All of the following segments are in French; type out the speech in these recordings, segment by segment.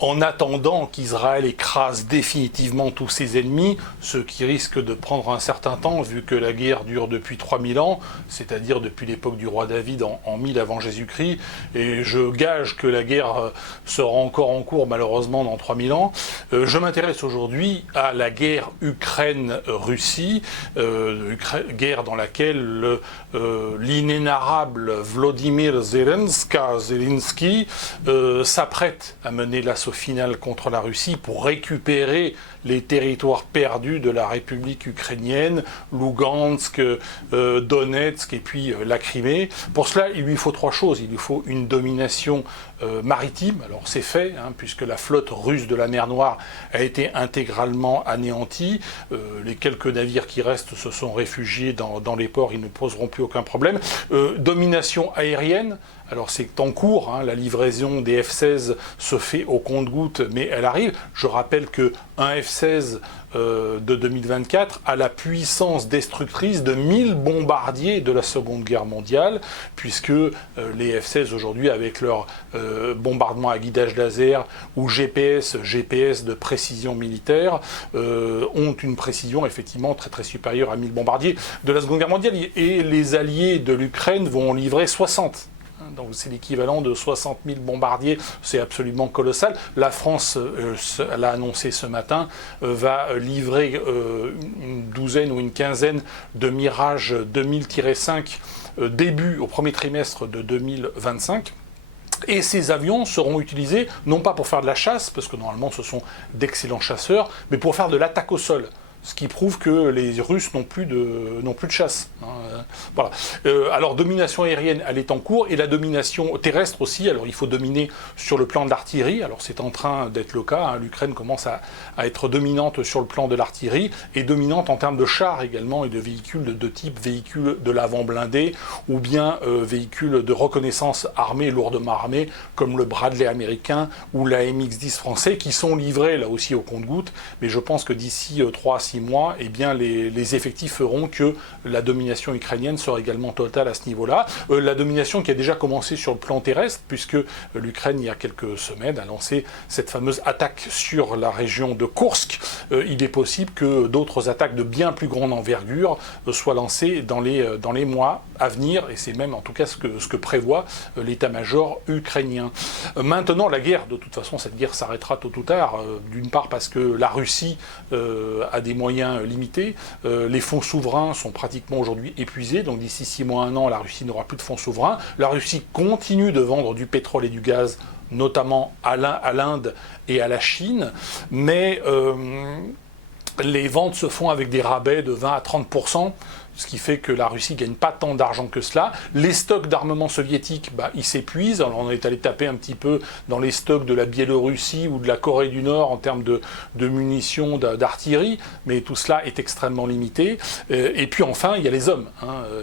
en attendant qu'Israël écrase définitivement tous ses ennemis, ce qui risque de prendre un certain temps vu que la guerre dure depuis 3000 ans, c'est-à-dire depuis l'époque du roi David en 1000 avant Jésus-Christ, et je gage que la guerre sera encore en cours malheureusement dans 3000 ans. Je m'intéresse aujourd'hui à la guerre Ukraine-Russie, guerre dans laquelle l'inénarrable Volodymyr Zelensky s'apprête à mener l'assaut final contre la Russie pour récupérer les territoires perdus de la République ukrainienne, Lugansk, Donetsk et puis la Crimée. Pour cela, il lui faut trois choses. Il lui faut une domination maritime, alors c'est fait, puisque la flotte russe de la mer Noire a été intégralement anéantie. Les quelques navires qui restent se sont réfugiés dans les ports, ils ne poseront plus aucun problème. Domination aérienne, alors c'est en cours, la livraison des F-16 se fait au compte-gouttes, mais elle arrive. Je rappelle qu'un F-16 de 2024 a la puissance destructrice de 1000 bombardiers de la Seconde Guerre mondiale, puisque les F-16 aujourd'hui, avec leur bombardement à guidage laser ou GPS de précision militaire, ont une précision effectivement très très supérieure à 1000 bombardiers de la Seconde Guerre mondiale. Et les alliés de l'Ukraine vont en livrer 60. Donc c'est l'équivalent de 60 000 bombardiers, c'est absolument colossal. La France, l'a annoncé ce matin, va livrer une douzaine ou une quinzaine de Mirage 2000-5 début au premier trimestre de 2025. Et ces avions seront utilisés non pas pour faire de la chasse, parce que normalement ce sont d'excellents chasseurs, mais pour faire de l'attaque au sol. Ce qui prouve que les Russes n'ont plus de chasse. Voilà. Alors, domination aérienne, elle est en cours, et la domination terrestre aussi. Alors, il faut dominer sur le plan de l'artillerie. Alors, c'est en train d'être le cas. L'Ukraine commence à être dominante sur le plan de l'artillerie, et dominante en termes de chars également, et de véhicules de type véhicules de l'avant blindé, ou bien véhicules de reconnaissance armée, lourdement armés, comme le Bradley américain ou la MX-10 français, qui sont livrés là aussi au compte-gouttes. Mais je pense que d'ici 3 à 6 mois, eh bien, les effectifs feront que la domination ukrainienne sera également totale à ce niveau-là. La domination qui a déjà commencé sur le plan terrestre, puisque l'Ukraine, il y a quelques semaines, a lancé cette fameuse attaque sur la région de Koursk. Il est possible que d'autres attaques de bien plus grande envergure soient lancées dans les mois à venir, et c'est même en tout cas ce que prévoit l'état-major ukrainien. Maintenant, la guerre, de toute façon, cette guerre s'arrêtera tôt ou tard, d'une part parce que la Russie a des moyens limités, les fonds souverains sont pratiquement aujourd'hui épuisés, donc d'ici 6 mois, 1 an, la Russie n'aura plus de fonds souverains. La Russie continue de vendre du pétrole et du gaz, notamment à l'Inde et à la Chine, mais les ventes se font avec des rabais de 20 à 30%, ce qui fait que la Russie ne gagne pas tant d'argent que cela. Les stocks d'armement soviétique, ils s'épuisent. Alors on est allé taper un petit peu dans les stocks de la Biélorussie ou de la Corée du Nord en termes de munitions, d'artillerie, mais tout cela est extrêmement limité. Et puis enfin, il y a les hommes.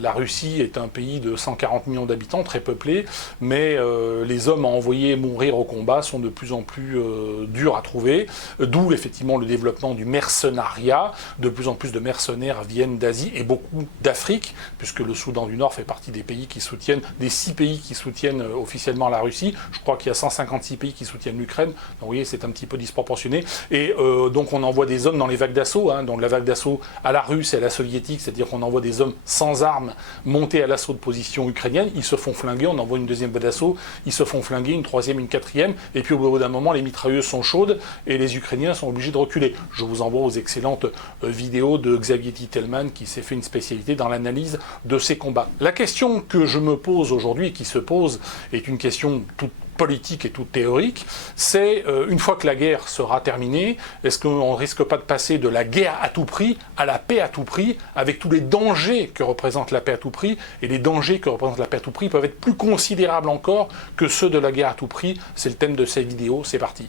La Russie est un pays de 140 millions d'habitants, très peuplé, mais les hommes à envoyer mourir au combat sont de plus en plus durs à trouver, d'où effectivement le développement du mercenariat. De plus en plus de mercenaires viennent d'Asie et beaucoup d'Afrique, puisque le Soudan du Nord fait partie des pays qui soutiennent, des 6 pays qui soutiennent officiellement la Russie. Je crois qu'il y a 156 pays qui soutiennent l'Ukraine. Donc vous voyez, c'est un petit peu disproportionné. Et donc on envoie des hommes dans les vagues d'assaut, donc la vague d'assaut à la russe et à la soviétique, c'est-à-dire qu'on envoie des hommes sans armes monter à l'assaut de positions ukrainiennes. Ils se font flinguer, on envoie une deuxième vague d'assaut, ils se font flinguer, une troisième, une quatrième, et puis au bout d'un moment, les mitrailleuses sont chaudes et les Ukrainiens sont obligés de reculer. Je vous envoie aux excellentes vidéos de Xavier Titelman qui s'est fait une spécialité dans l'analyse de ces combats. La question que je me pose aujourd'hui et qui se pose est une question toute politique et toute théorique, c'est une fois que la guerre sera terminée, est-ce qu'on ne risque pas de passer de la guerre à tout prix à la paix à tout prix, avec tous les dangers que représente la paix à tout prix, et les dangers que représente la paix à tout prix peuvent être plus considérables encore que ceux de la guerre à tout prix. C'est le thème de cette vidéo, c'est parti.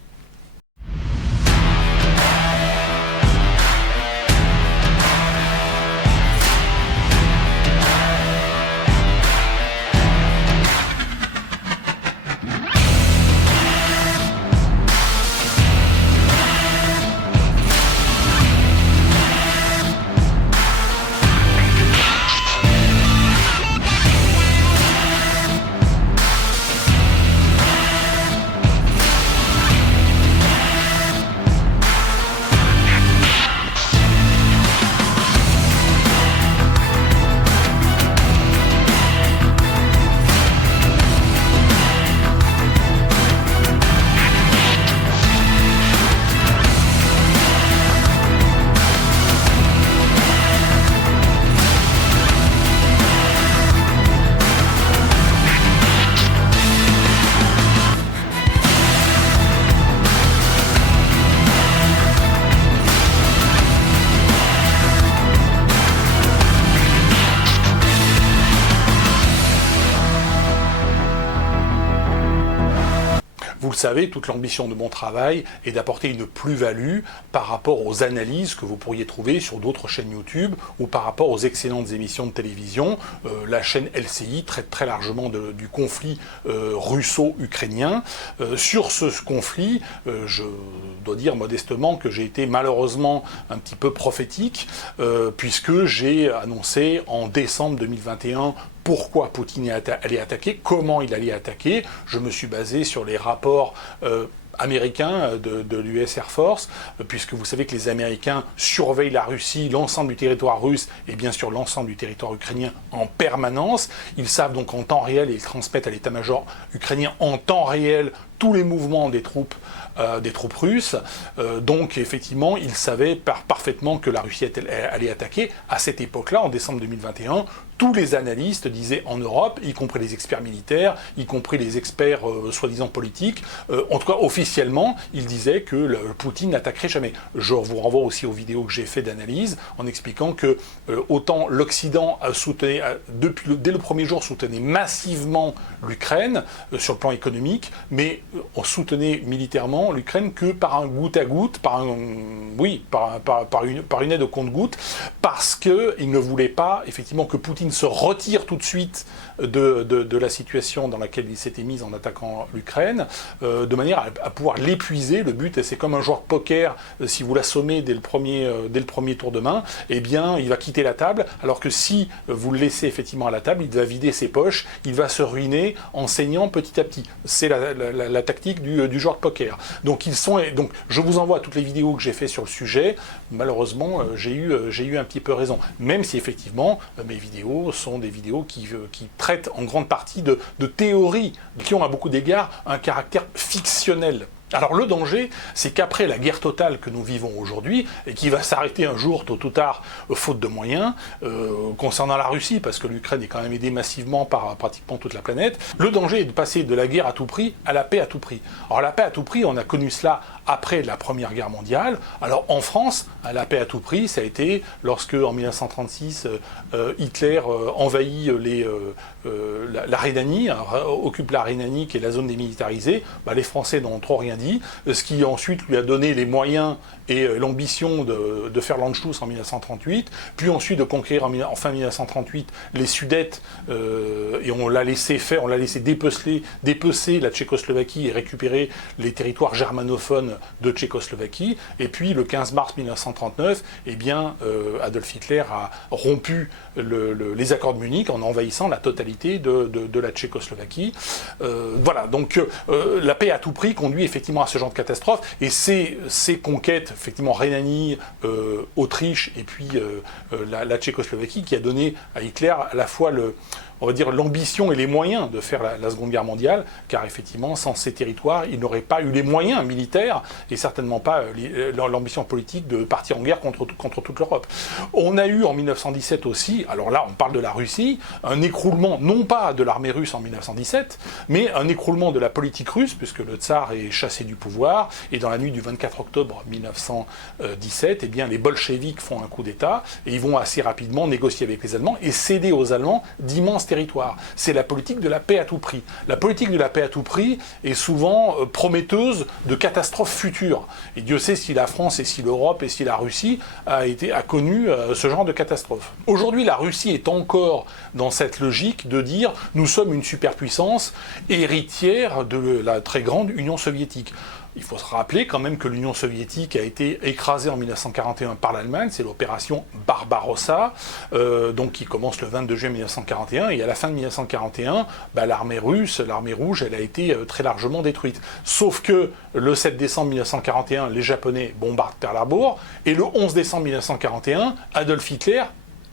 le savez, toute l'ambition de mon travail est d'apporter une plus-value par rapport aux analyses que vous pourriez trouver sur d'autres chaînes YouTube ou par rapport aux excellentes émissions de télévision. La chaîne LCI traite très largement du conflit russo-ukrainien. Sur ce conflit, je dois dire modestement que j'ai été malheureusement un petit peu prophétique, puisque j'ai annoncé en décembre 2021 pourquoi Poutine allait attaquer, comment il allait attaquer. Je me suis basé sur les rapports américains de l'US Air Force, puisque vous savez que les Américains surveillent la Russie, l'ensemble du territoire russe et bien sûr l'ensemble du territoire ukrainien en permanence. Ils savent donc en temps réel et ils transmettent à l'état-major ukrainien en temps réel tous les mouvements des troupes russes. Donc effectivement, ils savaient parfaitement que la Russie allait attaquer. À cette époque-là, en décembre 2021, tous les analystes disaient en Europe, y compris les experts militaires, y compris les experts soi-disant politiques, en tout cas officiellement, ils disaient que Poutine n'attaquerait jamais. Je vous renvoie aussi aux vidéos que j'ai fait d'analyse en expliquant que autant l'Occident dès le premier jour soutenait massivement l'Ukraine sur le plan économique, mais on soutenait militairement l'Ukraine que par un goutte à goutte, par une aide au compte-goutte, parce qu'ils ne voulaient pas effectivement que Poutine se retire tout de suite de la situation dans laquelle il s'était mis en attaquant l'Ukraine, de manière à pouvoir l'épuiser. Le but, c'est comme un joueur de poker, si vous l'assommez dès le premier tour de main, eh bien, il va quitter la table, alors que si vous le laissez effectivement à la table, il va vider ses poches, il va se ruiner en saignant petit à petit. C'est la tactique du joueur de poker. Donc je vous envoie toutes les vidéos que j'ai fait sur le sujet. Malheureusement, j'ai eu un petit peu raison. Même si effectivement, mes vidéos sont des vidéos qui traitent en grande partie de théories qui ont à beaucoup d'égards un caractère fictionnel. Alors le danger, c'est qu'après la guerre totale que nous vivons aujourd'hui, et qui va s'arrêter un jour, tôt ou tard, faute de moyens, concernant la Russie, parce que l'Ukraine est quand même aidée massivement par pratiquement toute la planète, le danger est de passer de la guerre à tout prix à la paix à tout prix. Alors la paix à tout prix, on a connu cela après la Première Guerre mondiale. Alors en France, la paix à tout prix, ça a été lorsque, en 1936, Hitler envahit la Rhénanie, occupe la Rhénanie, qui est la zone démilitarisée. Les Français n'ont trop rien dit, ce qui ensuite lui a donné les moyens et l'ambition de faire l'Anschluss en 1938, puis ensuite de conquérir en fin 1938 les Sudètes, et on l'a laissé dépecer la Tchécoslovaquie et récupérer les territoires germanophones de Tchécoslovaquie, et puis le 15 mars 1939, eh bien, Adolf Hitler a rompu les accords de Munich en envahissant la totalité de la Tchécoslovaquie. Voilà, donc la paix à tout prix conduit effectivement à ce genre de catastrophe, et ces conquêtes, effectivement Rhénanie, Autriche et puis la Tchécoslovaquie, qui a donné à Hitler à la fois on va dire l'ambition et les moyens de faire la Seconde Guerre mondiale, car effectivement, sans ces territoires, il n'aurait pas eu les moyens militaires et certainement pas l'ambition politique de partir en guerre contre toute l'Europe. On a eu en 1917 aussi, alors là on parle de la Russie, un écroulement, non pas de l'armée russe en 1917, mais un écroulement de la politique russe, puisque le tsar est chassé du pouvoir, et dans la nuit du 24 octobre 1917, eh bien, les bolcheviks font un coup d'État, et ils vont assez rapidement négocier avec les Allemands et céder aux Allemands d'immenses territoire. C'est la politique de la paix à tout prix. La politique de la paix à tout prix est souvent prometteuse de catastrophes futures. Et Dieu sait si la France et si l'Europe et si la Russie a connu ce genre de catastrophe. Aujourd'hui, la Russie est encore dans cette logique de dire « nous sommes une superpuissance héritière de la très grande Union soviétique ». Il faut se rappeler quand même que l'Union soviétique a été écrasée en 1941 par l'Allemagne, c'est l'opération Barbarossa, donc qui commence le 22 juillet 1941, et à la fin de 1941, l'armée russe, l'armée rouge, elle a été très largement détruite. Sauf que le 7 décembre 1941, les Japonais bombardent Pearl Harbor, et le 11 décembre 1941, Adolf Hitler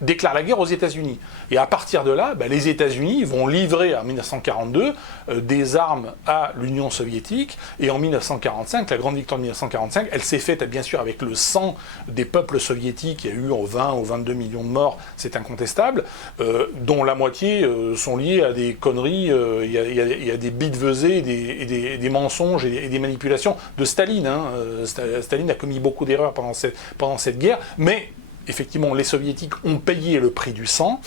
déclare la guerre aux États-Unis. Et à partir de là, les États-Unis vont livrer en 1942 des armes à l'Union soviétique, et en 1945, la grande victoire de 1945, elle s'est faite bien sûr avec le sang des peuples soviétiques. Il y a eu 20 ou 22 millions de morts, c'est incontestable, dont la moitié sont liés à des conneries, il y a des bidevesées, des mensonges et des manipulations de Staline. Staline a commis beaucoup d'erreurs pendant cette guerre, mais effectivement, les soviétiques ont payé le prix du sang.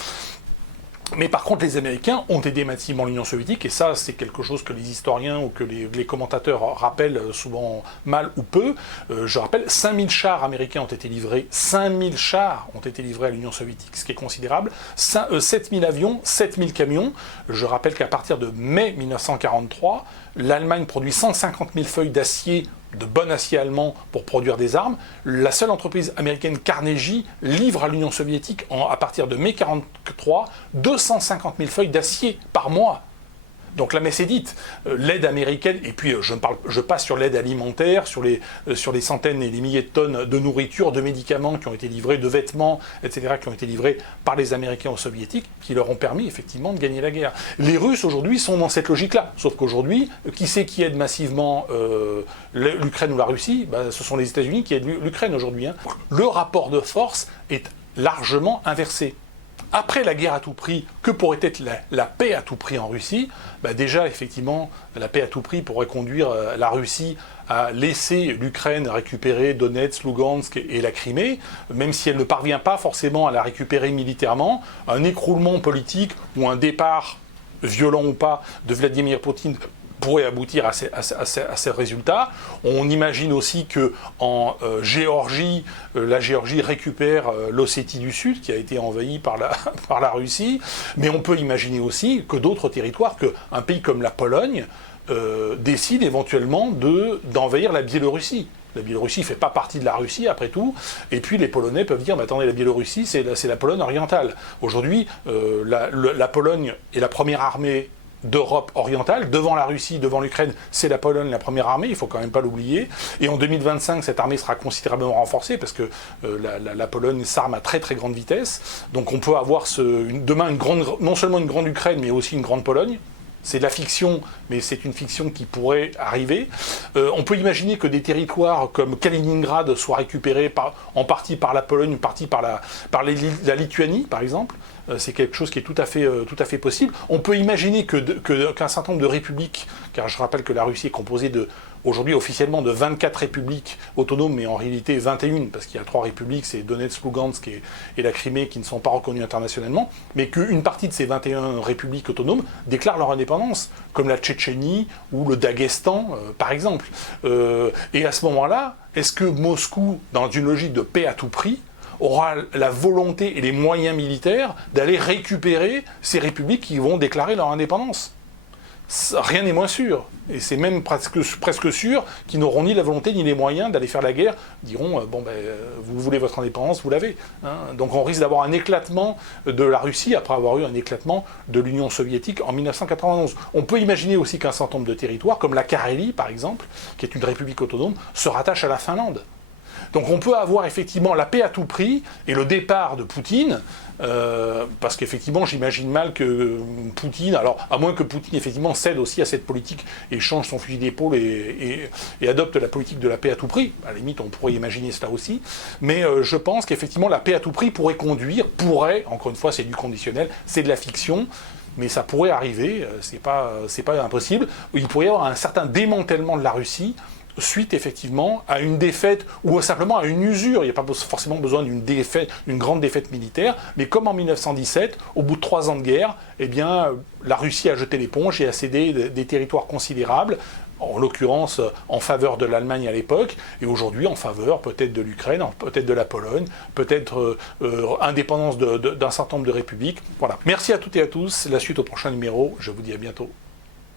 Mais par contre, les Américains ont aidé massivement l'Union soviétique, et ça, c'est quelque chose que les historiens ou que les commentateurs rappellent souvent mal ou peu. Je rappelle, 5000 chars américains ont été livrés, 5000 chars ont été livrés à l'Union soviétique, ce qui est considérable, 7000 avions, 7000 camions. Je rappelle qu'à partir de mai 1943, l'Allemagne produit 150 000 feuilles d'acier, de bon acier allemand pour produire des armes. La seule entreprise américaine, Carnegie, livre à l'Union soviétique à partir de mai 1943 250 000 feuilles d'acier par mois. Donc la messe est dite, l'aide américaine, et puis je passe sur l'aide alimentaire, sur les centaines et les milliers de tonnes de nourriture, de médicaments qui ont été livrés, de vêtements, etc., qui ont été livrés par les Américains aux Soviétiques, qui leur ont permis effectivement de gagner la guerre. Les Russes aujourd'hui sont dans cette logique-là, sauf qu'aujourd'hui, qui c'est qui aide massivement l'Ukraine ou la Russie? Ce sont les États-Unis qui aident l'Ukraine aujourd'hui. Le rapport de force est largement inversé. Après la guerre à tout prix, que pourrait être la paix à tout prix en Russie? Déjà, effectivement, la paix à tout prix pourrait conduire la Russie à laisser l'Ukraine récupérer Donetsk, Lugansk et la Crimée, même si elle ne parvient pas forcément à la récupérer militairement. Un écroulement politique ou un départ, violent ou pas, de Vladimir Poutine pourrait aboutir à ces résultats. On imagine aussi qu'en Géorgie, la Géorgie récupère l'Ossétie du Sud, qui a été envahie par la Russie, mais on peut imaginer aussi que d'autres territoires, qu'un pays comme la Pologne, décide éventuellement d'envahir la Biélorussie. La Biélorussie ne fait pas partie de la Russie, après tout, et puis les Polonais peuvent dire, attendez, la Biélorussie, c'est la Pologne orientale. Aujourd'hui, la Pologne est la première armée d'Europe orientale, devant la Russie, devant l'Ukraine, c'est la Pologne, la première armée, il ne faut quand même pas l'oublier. Et en 2025, cette armée sera considérablement renforcée, parce que la Pologne s'arme à très très grande vitesse. Donc on peut avoir demain non seulement une grande Ukraine, mais aussi une grande Pologne. C'est de la fiction, mais c'est une fiction qui pourrait arriver. On peut imaginer que des territoires comme Kaliningrad soient récupérés en partie par la Pologne, en partie par la Lituanie, par exemple. C'est quelque chose qui est tout à fait possible. On peut imaginer qu'un certain nombre de républiques, car je rappelle que la Russie est composée aujourd'hui officiellement de 24 républiques autonomes, mais en réalité 21, parce qu'il y a 3 républiques, c'est Donetsk, Lugansk et la Crimée, qui ne sont pas reconnues internationalement, mais qu'une partie de ces 21 républiques autonomes déclarent leur indépendance, comme la Tchétchénie ou le Daghestan, par exemple. Et à ce moment-là, est-ce que Moscou, dans une logique de paix à tout prix, aura la volonté et les moyens militaires d'aller récupérer ces républiques qui vont déclarer leur indépendance? Rien n'est moins sûr. Et c'est même presque sûr qu'ils n'auront ni la volonté ni les moyens d'aller faire la guerre. Ils diront, vous voulez votre indépendance, vous l'avez. Donc on risque d'avoir un éclatement de la Russie après avoir eu un éclatement de l'Union soviétique en 1991. On peut imaginer aussi qu'un certain nombre de territoires, comme la Carélie par exemple, qui est une république autonome, se rattachent à la Finlande. Donc on peut avoir effectivement la paix à tout prix et le départ de Poutine, parce qu'effectivement j'imagine mal que Poutine, alors à moins que Poutine effectivement cède aussi à cette politique et change son fusil d'épaule et adopte la politique de la paix à tout prix, à la limite on pourrait imaginer cela aussi, mais je pense qu'effectivement la paix à tout prix pourrait, encore une fois c'est du conditionnel, c'est de la fiction, mais ça pourrait arriver, c'est pas impossible, il pourrait y avoir un certain démantèlement de la Russie, suite effectivement à une défaite ou simplement à une usure. Il n'y a pas forcément besoin d'une grande défaite militaire, mais comme en 1917, au bout de 3 ans de guerre, la Russie a jeté l'éponge et a cédé des territoires considérables, en l'occurrence en faveur de l'Allemagne à l'époque, et aujourd'hui en faveur peut-être de l'Ukraine, peut-être de la Pologne, peut-être indépendance d'un certain nombre de républiques. Voilà. Merci à toutes et à tous. La suite au prochain numéro. Je vous dis à bientôt.